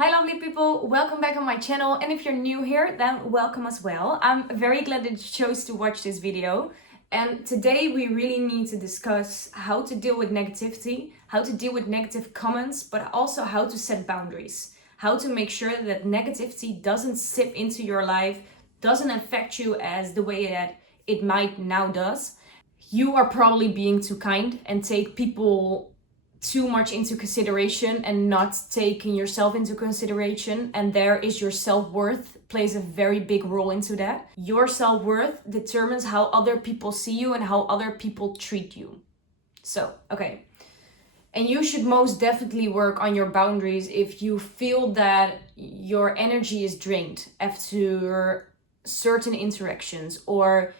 Hi lovely people, welcome back on my channel, and if you're new here, then welcome as well. I'm very glad that you chose to watch this video, and today we really need to discuss how to deal with negativity, how to deal with negative comments, but also how to set boundaries, how to make sure that negativity doesn't seep into your life, doesn't affect you as the way that it might now does. You are probably being too kind and take people too much into consideration and not taking yourself into consideration, and there is your self-worth plays a very big role into that. Your self-worth determines how other people see you and how other people treat you. So okay, and you should most definitely work on your boundaries if you feel that your energy is drained after certain interactions, or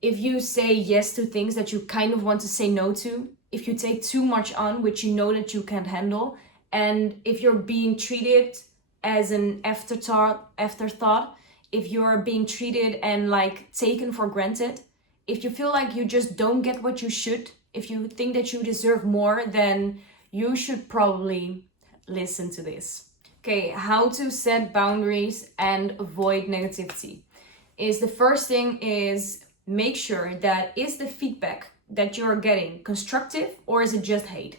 if you say yes to things that you kind of want to say no to, if you take too much on which you know that you can't handle, and if you're being treated as an afterthought, if you're being treated and like taken for granted, if you feel like you just don't get what you should, if you think that you deserve more, then you should probably listen to this. Okay, how to set boundaries and avoid negativity is the first thing is make sure that is the feedback that you're getting constructive or is it just hate?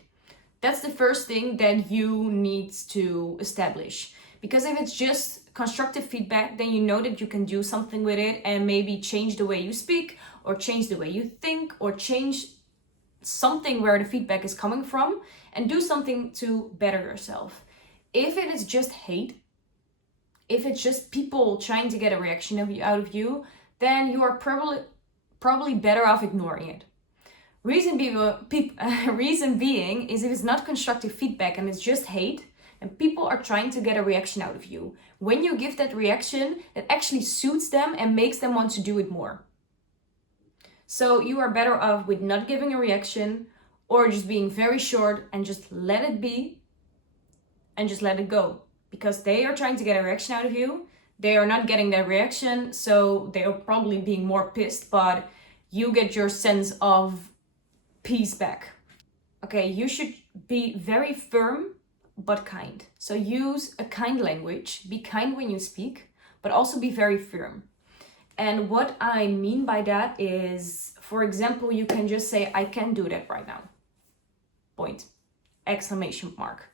That's the first thing that you need to establish. Because if it's just constructive feedback, then you know that you can do something with it and maybe change the way you speak or change the way you think or change something where the feedback is coming from and do something to better yourself. If it is just hate, if it's just people trying to get a reaction out of you, then you are probably better off ignoring it. Reason being is if it's not constructive feedback and it's just hate, and people are trying to get a reaction out of you. When you give that reaction, that actually suits them and makes them want to do it more. So you are better off with not giving a reaction or just being very short and just let it be and just let it go. Because they are trying to get a reaction out of you. They are not getting that reaction, so they are probably being more pissed, but you get your sense of peace back. Okay, you should be very firm but kind. So use a kind language, be kind when you speak, but also be very firm. And what I mean by that is, for example, you can just say, I can't do that right now. Point. Exclamation mark.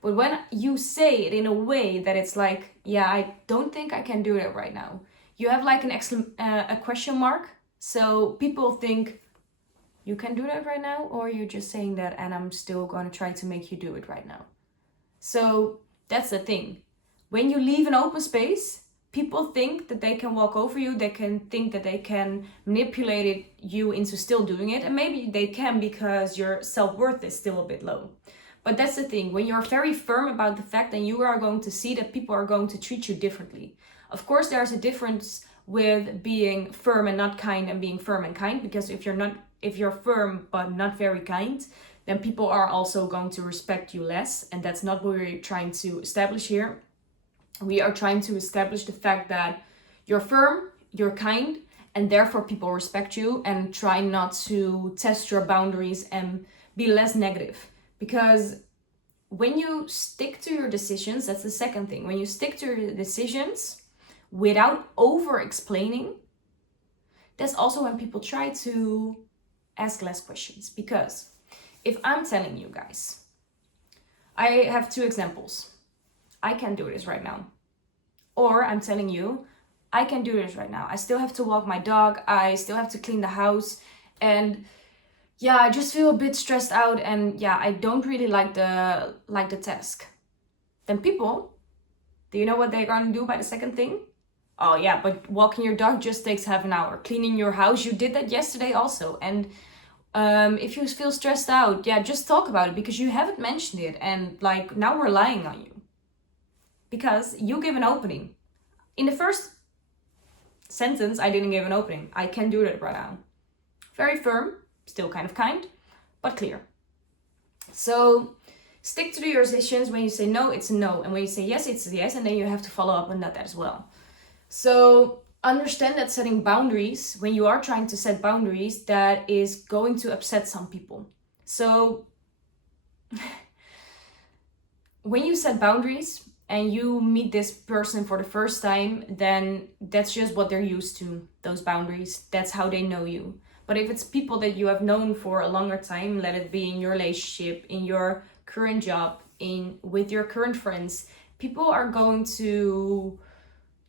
But when you say it in a way that it's like, yeah, I don't think I can do that right now. You have like a question mark. So people think, you can do that right now, or you're just saying that and I'm still going to try to make you do it right now. So that's the thing. When you leave an open space, people think that they can walk over you, they can think that they can manipulate you into still doing it, and maybe they can because your self-worth is still a bit low. But that's the thing, when you're very firm about the fact, then you are going to see that people are going to treat you differently. Of course, there's a difference with being firm and not kind and being firm and kind, because if you're firm but not very kind, then people are also going to respect you less, and that's not what we're trying to establish here. We are trying to establish the fact that you're firm, you're kind, and therefore people respect you, and try not to test your boundaries and be less negative. Because when you stick to your decisions, that's the second thing. When you stick to your decisions without over-explaining, that's also when people try to ask less questions. Because if I'm telling you guys, I have two examples. I can't do this right now. Or I'm telling you, I can do this right now. I still have to walk my dog. I still have to clean the house. And yeah, I just feel a bit stressed out. And yeah, I don't really like the task. Then people, do you know what they're going to do by the second thing? Oh yeah, but walking your dog just takes half an hour. Cleaning your house, you did that yesterday also. And if you feel stressed out, yeah, just talk about it, because you haven't mentioned it. And like, now we're lying on you. Because you give an opening. In the first sentence, I didn't give an opening. I can do that right now. Very firm, still kind of kind, but clear. So stick to your decisions. When you say no, it's a no. And when you say yes, it's a yes. And then you have to follow up on that as well. So understand that setting boundaries, when you are trying to set boundaries, that is going to upset some people. So when you set boundaries, and you meet this person for the first time, then that's just what they're used to, those boundaries. That's how they know you. But if it's people that you have known for a longer time, let it be in your relationship, in your current job, with your current friends, people are going to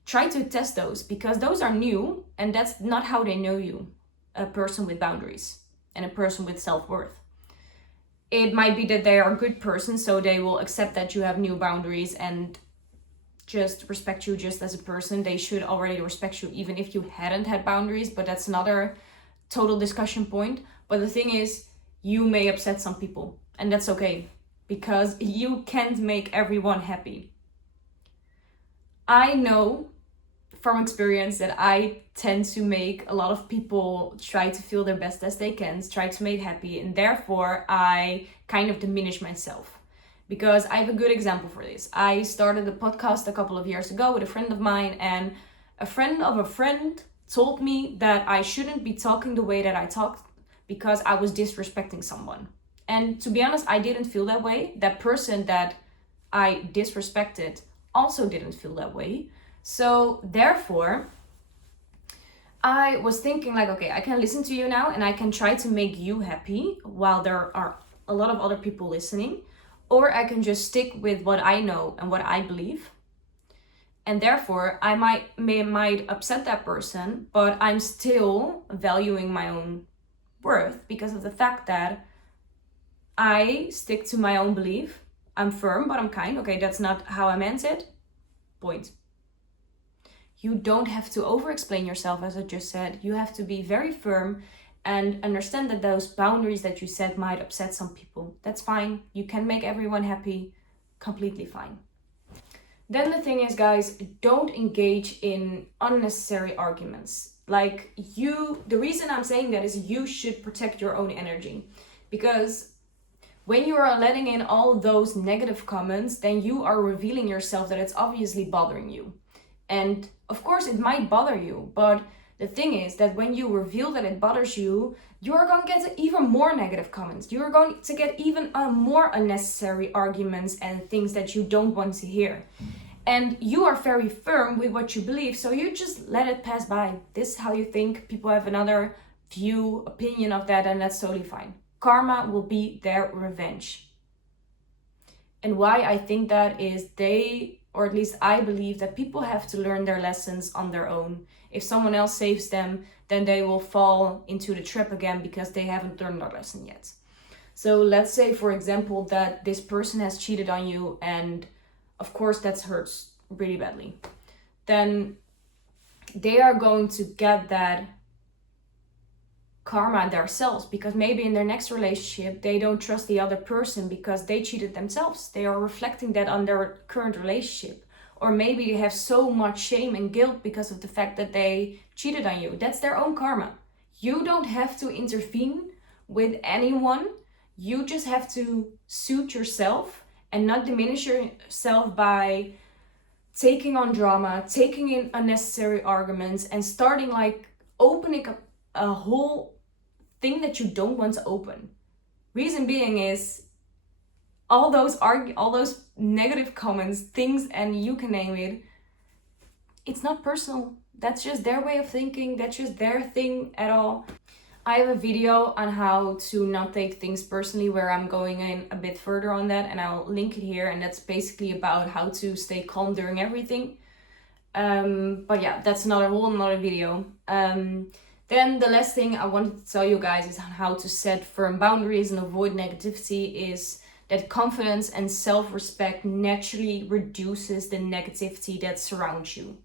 try to test those because those are new and that's not how they know you, a person with boundaries and a person with self-worth. It might be that they are a good person, so they will accept that you have new boundaries and just respect you just as a person. They should already respect you even if you hadn't had boundaries, but that's another total discussion point. But the thing is, you may upset some people, and that's okay, because you can't make everyone happy. I know from experience that I tend to make a lot of people try to feel their best as they can, try to make happy, and therefore I kind of diminish myself. Because I have a good example for this. I started a podcast a couple of years ago with a friend of mine, and a friend of a friend told me that I shouldn't be talking the way that I talked because I was disrespecting someone. And to be honest, I didn't feel that way. That person that I disrespected also didn't feel that way. So therefore, I was thinking like, okay, I can listen to you now and I can try to make you happy while there are a lot of other people listening. Or I can just stick with what I know and what I believe. And therefore, I might upset that person, but I'm still valuing my own worth because of the fact that I stick to my own belief. I'm firm, but I'm kind. Okay, that's not how I meant it. Point. You don't have to over-explain yourself, as I just said. You have to be very firm and understand that those boundaries that you set might upset some people. That's fine. You can make everyone happy. Completely fine. Then the thing is, guys, don't engage in unnecessary arguments. The reason I'm saying that is you should protect your own energy. Because when you are letting in all those negative comments, then you are revealing yourself that it's obviously bothering you. And of course it might bother you, but the thing is that when you reveal that it bothers you, you are going to get even more negative comments. You are going to get even more unnecessary arguments and things that you don't want to hear. And you are very firm with what you believe, so you just let it pass by. This is how you think. People have another view, opinion of that, and that's totally fine. Karma will be their revenge. And why I think that is or at least I believe that people have to learn their lessons on their own. If someone else saves them, then they will fall into the trap again because they haven't learned their lesson yet. So let's say, for example, that this person has cheated on you, and of course that hurts really badly. Then they are going to get that karma themselves, because maybe in their next relationship they don't trust the other person because they cheated themselves. They are reflecting that on their current relationship. Or maybe they have so much shame and guilt because of the fact that they cheated on you. That's their own karma. You don't have to intervene with anyone. You just have to suit yourself and not diminish yourself by taking on drama, taking in unnecessary arguments, and starting opening up a whole thing that you don't want to open. Reason being is all those negative comments, things, and you can name it, it's not personal. That's just their way of thinking. That's just their thing at all. I have a video on how to not take things personally where I'm going in a bit further on that, and I'll link it here, and that's basically about how to stay calm during everything. But yeah, that's another video. Then the last thing I wanted to tell you guys is how to set firm boundaries and avoid negativity is that confidence and self-respect naturally reduces the negativity that surrounds you.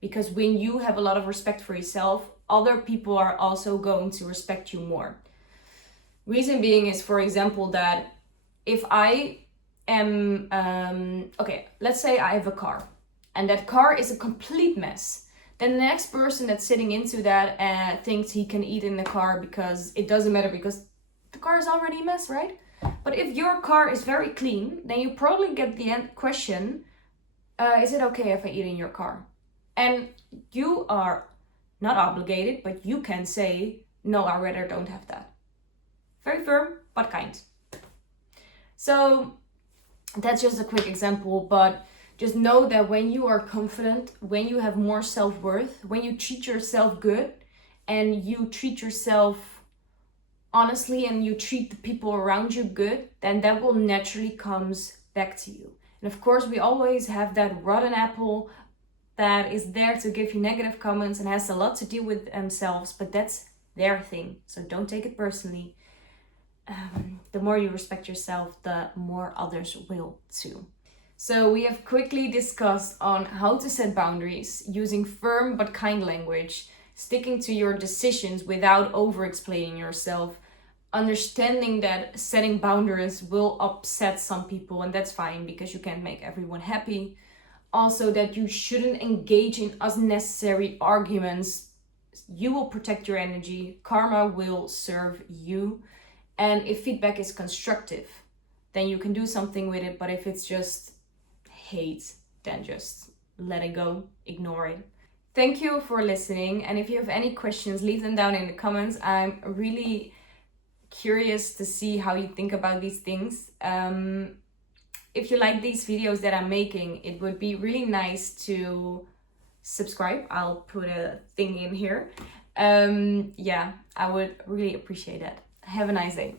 Because when you have a lot of respect for yourself, other people are also going to respect you more. Reason being is, for example, that if I am, let's say I have a car and that car is a complete mess. Then the next person that's sitting into that thinks he can eat in the car because it doesn't matter because the car is already a mess, right? But if your car is very clean, then you probably get the question, is it okay if I eat in your car? And you are not obligated, but you can say, no, I rather don't have that. Very firm, but kind. So that's just a quick example, but Just know that when you are confident, when you have more self-worth, when you treat yourself good and you treat yourself honestly and you treat the people around you good, then that will naturally comes back to you. And of course, we always have that rotten apple that is there to give you negative comments and has a lot to do with themselves, but that's their thing. So don't take it personally. The more you respect yourself, the more others will too. So we have quickly discussed on how to set boundaries using firm but kind language, sticking to your decisions without over-explaining yourself, understanding that setting boundaries will upset some people, and that's fine because you can't make everyone happy. Also, that you shouldn't engage in unnecessary arguments. You will protect your energy. Karma will serve you. And if feedback is constructive, then you can do something with it. But if it's just hate, then just let it go, ignore it. Thank you for listening. And if you have any questions, leave them down in the comments. I'm really curious to see how you think about these things. If you like these videos that I'm making, it would be really nice to subscribe. I'll put a thing in here. Yeah, I would really appreciate that. Have a nice day.